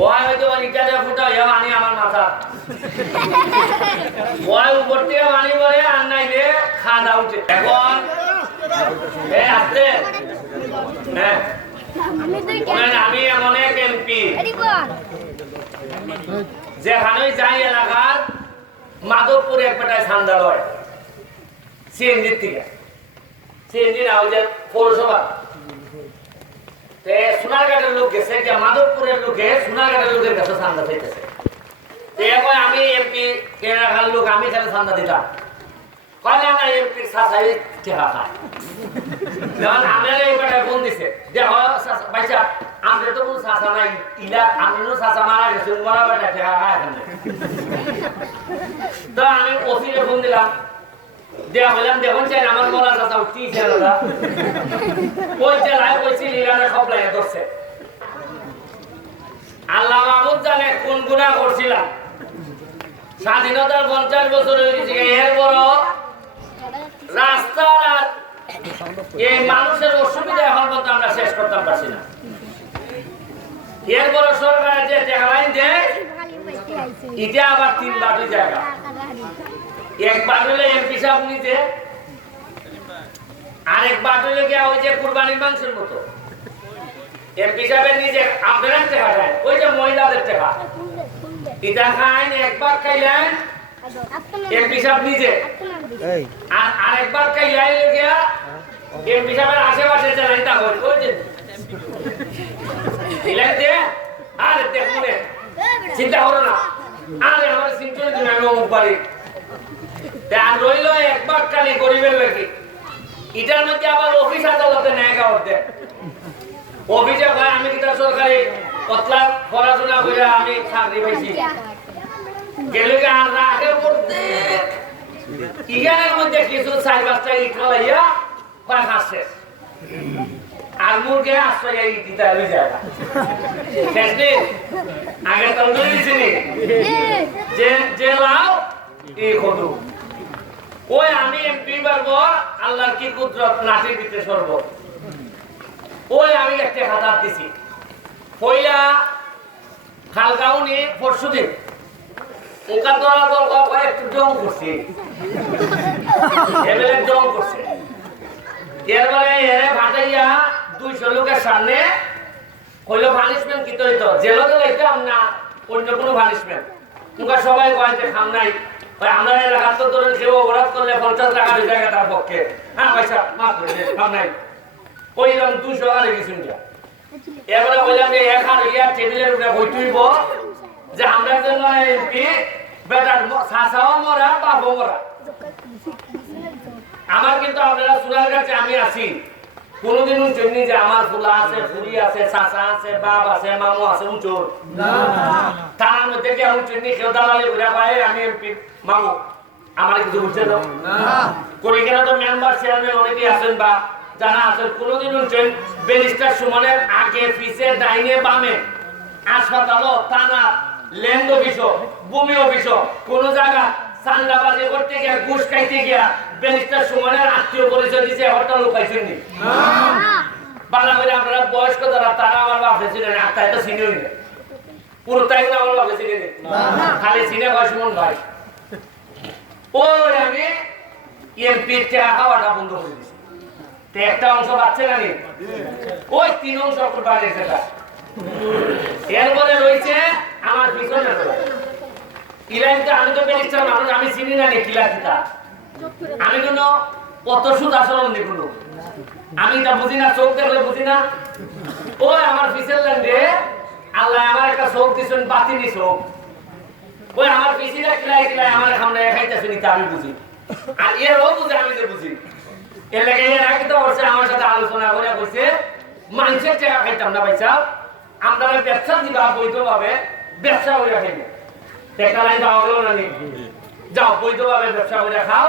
ওই হয়তো ইটারে ফুটা হইয়া মানি আমার মাথা ওই উপর থেকে মানি বলে আর নাই রে খাওয়া উঠে এখন আসতে হ্যাঁ আমি এমন এক এমপি যেখানে যাই এলাকার মাধবপুরে এক পেটায় ছান্দা হয় সিএনজির থেকে সিএনজি না ওই যে পৌরসভা সোনারঘাটের লোক গেছে মাধবপুরের লোকে সোনারঘাটের লোকের কাছে চান্দা চাইতেছে আমি এমপি এলাকার লোক আমি এখানে চান্দা দিতাম কয়লা না এমপি শাসাই টেকা খায় যেমন আমার এই বেটায় ফোন দিছে দেখো ভাইসা আমাদের তো কোনো শাসা নাই ইলা আমারও শাসা মারা গেছে মরা বেটা টেকা খায় এখানে তো আমি ওসিরে ফোন দিলাম দেয়া বললাম দেখুন চাই আমার মরা চাচা উঠিয়েছে দাদা ওই জেলায় বলছি লিলারে খবলাই ধরছে আল্লাহ মাহমুদ জানে কোন গুণা করছিলাম স্বাধীনতার 50 বছর হয়ে গেছে এর বড় রাস্তা আর এই মানুষের অসুবিধা এখন পর্যন্ত আমরা শেষ করতে পারছি না এর বড় সরকার যে ট্যাগলাইন দেয় এটা আবার 3 বাটি জায়গা এক বাটলে এমপি সাহেব নিজে আরেক বাটলে গিয়া ওই যে কুরবানির মাংসের মতো এমপি সাহেবের নিজে আপনারা টাকা দেয় ওই যে মহিলাদের টাকা এটা খাইন একবার খাইলেন এমপি সাহেব নিজে আর আরেকবার খাইলেন গিয়া এমপি সাহেবের আশেপাশে চালাইতা হয় ওই যে দিলেন দে আরে দেখুন চিন্তা করো না আরে আমার সিনচুরি দিন আমি অমুক বাড়ি আর রইল একবার খালি গরিবের লোকে এটার মধ্যে আবার অফিস আদালতে ন্যায় করতে অফিসে ভাই আমি কিটা সরকারি কতলা পড়াশোনা করে আমি চাকরি পাইছি গেলে আর রাগে পড়তে ইগানের মধ্যে কিছু 4-5টা ইট লাইয়া কয় খাচ্ছে আর মুরগে আশ্রয় এই দিতে হয়ে যায় আগে তো দিয়েছিনি যে লাও এই কদু ওই আমি এমপি পারবো আল্লাহর কি কুদরত নাটির ভিতরে সরব ওই আমি একটা হাজার দিছি পয়লা খালগাউনি পরশুদিন ওকা তোরা বল একটু জং করছি এবারে জং করছে এরপরে এরে ভাটাইয়া 200 লোকের সামনে কইলো পানিশমেন্ট কি হইতো জেলও তো লইতাম না অন্য কোনো পানিশমেন্ট তোমরা সবাই কয় যে খাম নাই আমরা এলাকার তো ধরেন কেউ অপরাধ করলে 50 টাকা দিয়ে জায়গা তার পক্ষে হ্যাঁ পয়সা মাফ করে দে খাম নাই কইলাম 200 টাকা গেছেন যা এবারে কইলাম যে এখন ইয়া টেবিলের উপরে বইতুইব যে আমরা জন্য এমপি বেটার সাসাও মরা বাবু মরা আমার কিন্তু আপনারা সুরার কাছে আমি আছি কোনদিনও জেনে যে আমার ফুলা আছে ফুলি আছে চাচা আছে বাপ আছে মামু আছে উঁচুর তার মধ্যে কি আমি জেনে কেউ দালালি ঘুরে পাই আমি এমপি মামু আমার কিছু বুঝছে তো করে কেন তো মেম্বার চেয়ারম্যান অনেকেই আছেন বা যারা আছেন কোনদিনও ব্যারিস্টার সুমনের আগে পিছে ডাইনে বামে হাসপাতাল থানা ল্যান্ড অফিস ভূমি অফিস কোন জায়গা চান্দাবাজি করতে গিয়া ঘুষ খাইতে গিয়া ব্যারিস্টার সুমনের আত্মীয় পরিচয় দিছে হরটা লোক পাইছেন নি বাংলা করে আপনারা বয়স্ক যারা তারা আমার বাপে ছিলেন আর তাই তো চিনি হইনি পুরো তাই না আমার বাপে চিনি খালি চিনে হয় সুমন ভাই ওই আমি এমপির টাকা খাওয়াটা বন্ধ করে দিছি তো একটা অংশ পাচ্ছে না নি ওই 3 অংশ বাড়ে সেটা এরপরে রয়েছে আমার পিছনে আমি তো ব্যারিস্টার মানুষ আমি চিনি না কিলা কিতা আমি কোনো কত সুদ আচরণ দেখুন আমি তা বুঝি না চোখ দেখলে বুঝি না ওই আমার পিছের ল্যান্ডে আল্লাহ আমার একটা চোখ দিচ্ছেন বাতিনি চোখ ওই আমার পিছিয়ে কিলাই কিলাই আমার খামনে খাইতেছে নিতে আমি বুঝি আর এরও বুঝে আমি যে বুঝি এর লাগে এর আগে তো বলছে আমার সাথে আলোচনা করে বলছে মানুষের টাকা খাইতাম না পয়সা আমরা ব্যবসা দিবা বৈধ ভাবে ব্যবসা করে খাইবে টাকা নাই পাওয়া গেল না যাও বৈধ ভাবে ব্যবসা করে খাও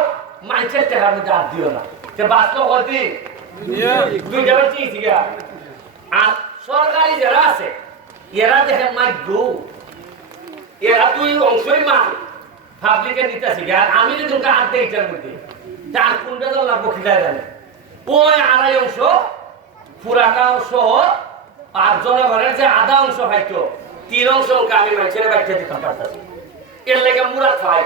মানুষের টাকার মধ্যে হাত দিও না সে বাস্তব হতি দুই যাবে চিঠি আর সরকারি যারা আছে এরা দেখেন মাই গো এরা তুই অংশই মান পাবলিকে নিতেছি আর আমি যদি হাত দেই এটার মধ্যে তার কোনটা তো লাগবো খিদায় জানে ওই 2.5 অংশ পুরাটা সহ আর জনগণের যে আধা অংশ হয়তো তিন অংশ আমি মানুষের বাচ্চা দিতাম পারতাম এর লাগে মুরাদ পাই